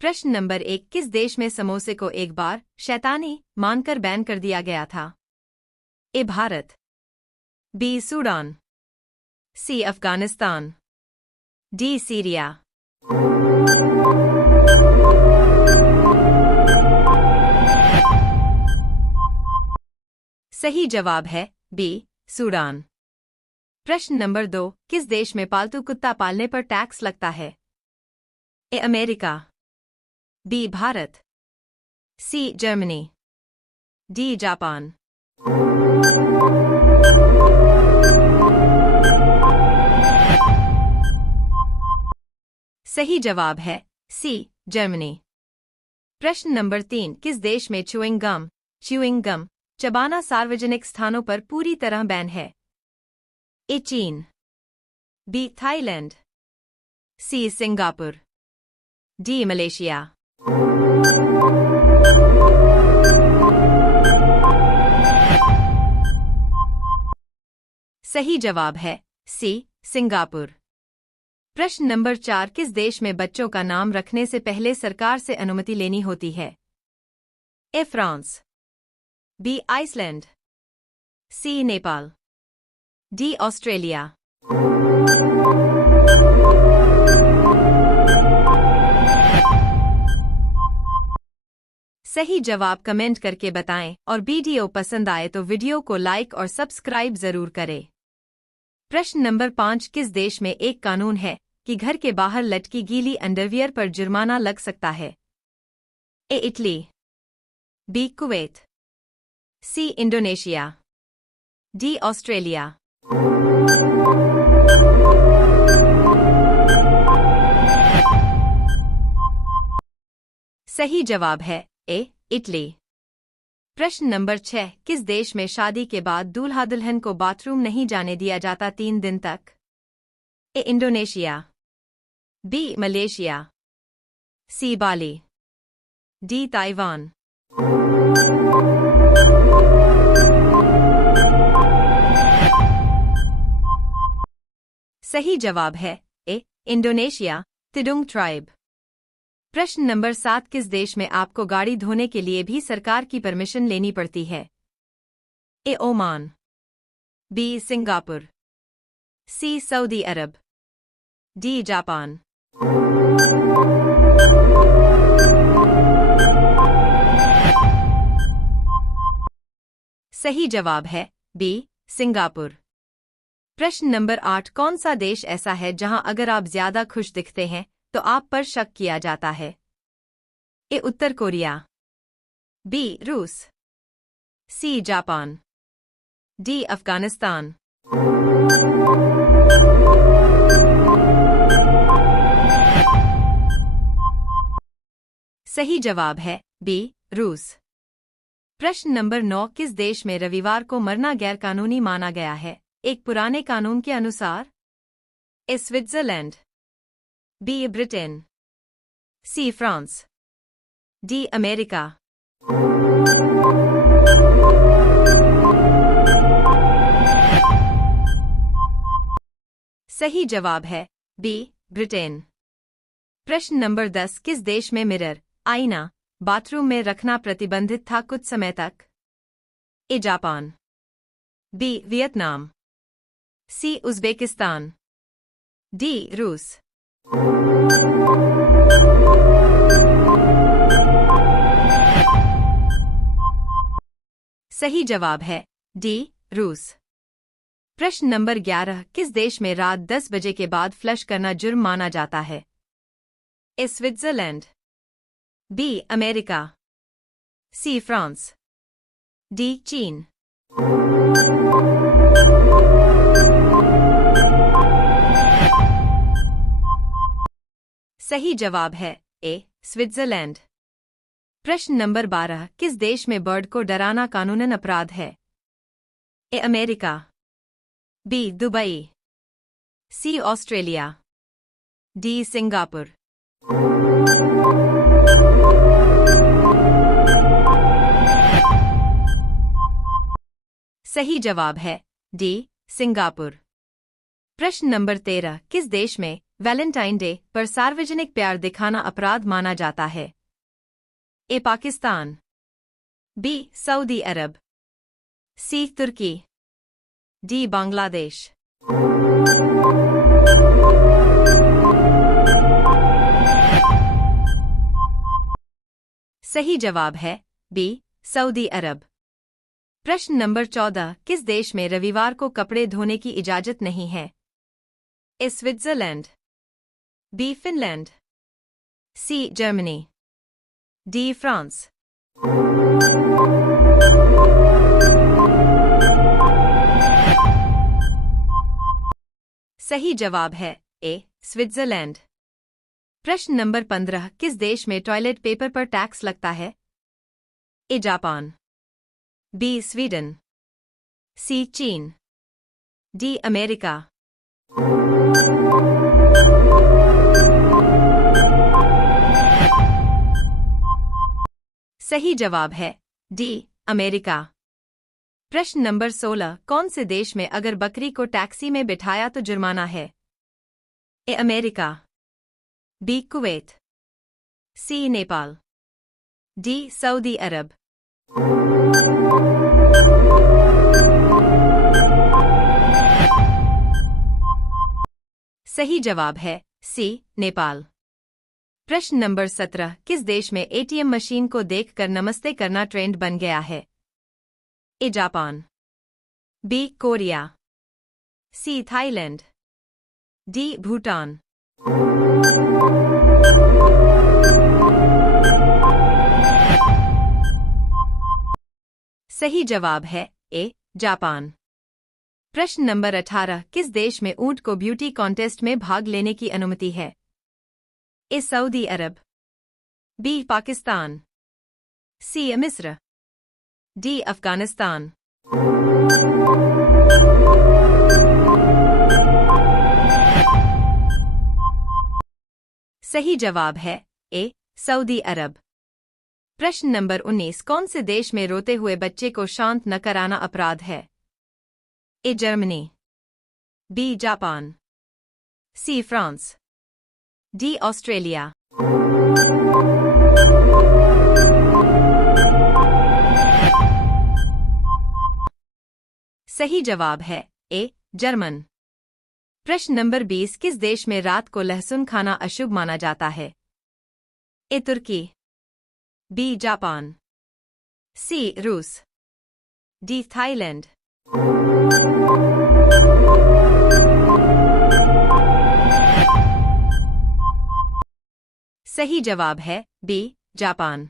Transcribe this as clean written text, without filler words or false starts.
प्रश्न नंबर 1, किस देश में समोसे को एक बार शैतानी मानकर बैन कर दिया गया था? ए भारत, बी सूडान, सी अफगानिस्तान, डी सीरिया। सही जवाब है बी सूडान। प्रश्न नंबर 2, किस देश में पालतू कुत्ता पालने पर टैक्स लगता है? A America, B Bharat, C Germany, D Japan. सही जवाब है सी जर्मनी। प्रश्न नंबर 3, किस देश में च्युइंग गम चबाना सार्वजनिक स्थानों पर पूरी तरह बैन है? ए चीन, B Thailand, C Singapore, D Malaysia. सही जवाब है सी सिंगापुर। प्रश्न नंबर 4, किस देश में बच्चों का नाम रखने से पहले सरकार से अनुमति लेनी होती है? A France, B Iceland, C Nepal, D Australia. सही जवाब कमेंट करके बताएं और वीडियो पसंद आए तो वीडियो को लाइक और सब्सक्राइब जरूर करें। प्रश्न नंबर 5, किस देश में एक कानून है कि घर के बाहर लटकी गीली अंडरवियर पर जुर्माना लग सकता है? A Italy, B Kuwait, C Indonesia, D Australia. सही जवाब है ए इटली। प्रश्न नंबर 6, किस देश में शादी के बाद दूल्हा दुल्हन को बाथरूम नहीं जाने दिया जाता 3 दिन तक? ए इंडोनेशिया, बी मलेशिया, सी बाली, डी ताइवान। सही जवाब है ए इंडोनेशिया, तिडुंग ट्राइब। प्रश्न नंबर 7, किस देश में आपको गाड़ी धोने के लिए भी सरकार की परमिशन लेनी पड़ती है? A Oman, B Singapore, C Saudi Arab, D Japan. सही जवाब है बी सिंगापुर। प्रश्न नंबर 8, कौन सा देश ऐसा है जहां अगर आप ज्यादा खुश दिखते हैं तो आप पर शक किया जाता है? ए उत्तर कोरिया, बी रूस, सी जापान, डी अफगानिस्तान। सही जवाब है बी रूस। प्रश्न नंबर 9, किस देश में रविवार को मरना गैरकानूनी माना गया है एक पुराने कानून के अनुसार? A Switzerland, B Britain, C France, D America. सही जवाब है बी ब्रिटेन। प्रश्न नंबर 10, किस देश में मिरर आईना बाथरूम में रखना प्रतिबंधित था कुछ समय तक? A Japan, B Vietnam, C Uzbekistan, D रूस। सही जवाब है डी रूस। प्रश्न नंबर 11, किस देश में रात 10 बजे के बाद फ्लश करना जुर्म माना जाता है? A Switzerland, B America, C France, D चीन। सही जवाब है ए स्विट्जरलैंड। प्रश्न नंबर 12, किस देश में बर्ड को डराना कानूनन अपराध है? A America, B Dubai, C Australia, D Singapore. सही जवाब है डी सिंगापुर। प्रश्न नंबर 13, किस देश में वैलेंटाइन डे पर सार्वजनिक प्यार दिखाना अपराध माना जाता है। ए पाकिस्तान, बी सऊदी अरब, सी तुर्की, डी बांग्लादेश। सही जवाब है बी सऊदी अरब। प्रश्न नंबर 14 किस देश में रविवार को कपड़े धोने की इजाजत नहीं है? A Switzerland, B Finland, C Germany, D France. सही जवाब है ए स्विट्जरलैंड। प्रश्न नंबर 15 किस देश में टॉयलेट पेपर पर टैक्स लगता है? ए जापान, बी स्वीडन, सी चीन, डी अमेरिका। सही जवाब है डी अमेरिका। प्रश्न नंबर 16 कौन से देश में अगर बकरी को टैक्सी में बिठाया तो जुर्माना है? A America, B Kuwait, C Nepal, D सऊदी अरब। सही जवाब है सी नेपाल। प्रश्न नंबर 17 किस देश में एटीएम मशीन को देखकर नमस्ते करना ट्रेंड बन गया है? A Japan, B Korea, C Thailand, D Bhutan. सही जवाब है ए जापान। प्रश्न नंबर 18 किस देश में ऊंट को ब्यूटी कॉन्टेस्ट में भाग लेने की अनुमति है? ए सऊदी अरब, बी पाकिस्तान, सी मिस्र, डी अफगानिस्तान। सही जवाब है ए सऊदी अरब। प्रश्न नंबर 19 कौन से देश में रोते हुए बच्चे को शांत न कराना अपराध है? A Germany, B Japan, C France, D Australia. सही जवाब है ए जर्मन। प्रश्न नंबर 20 किस देश में रात को लहसुन खाना अशुभ माना जाता है? ए तुर्की, बी जापान, सी रूस, डी थाईलैंड। सही जवाब है बी जापान।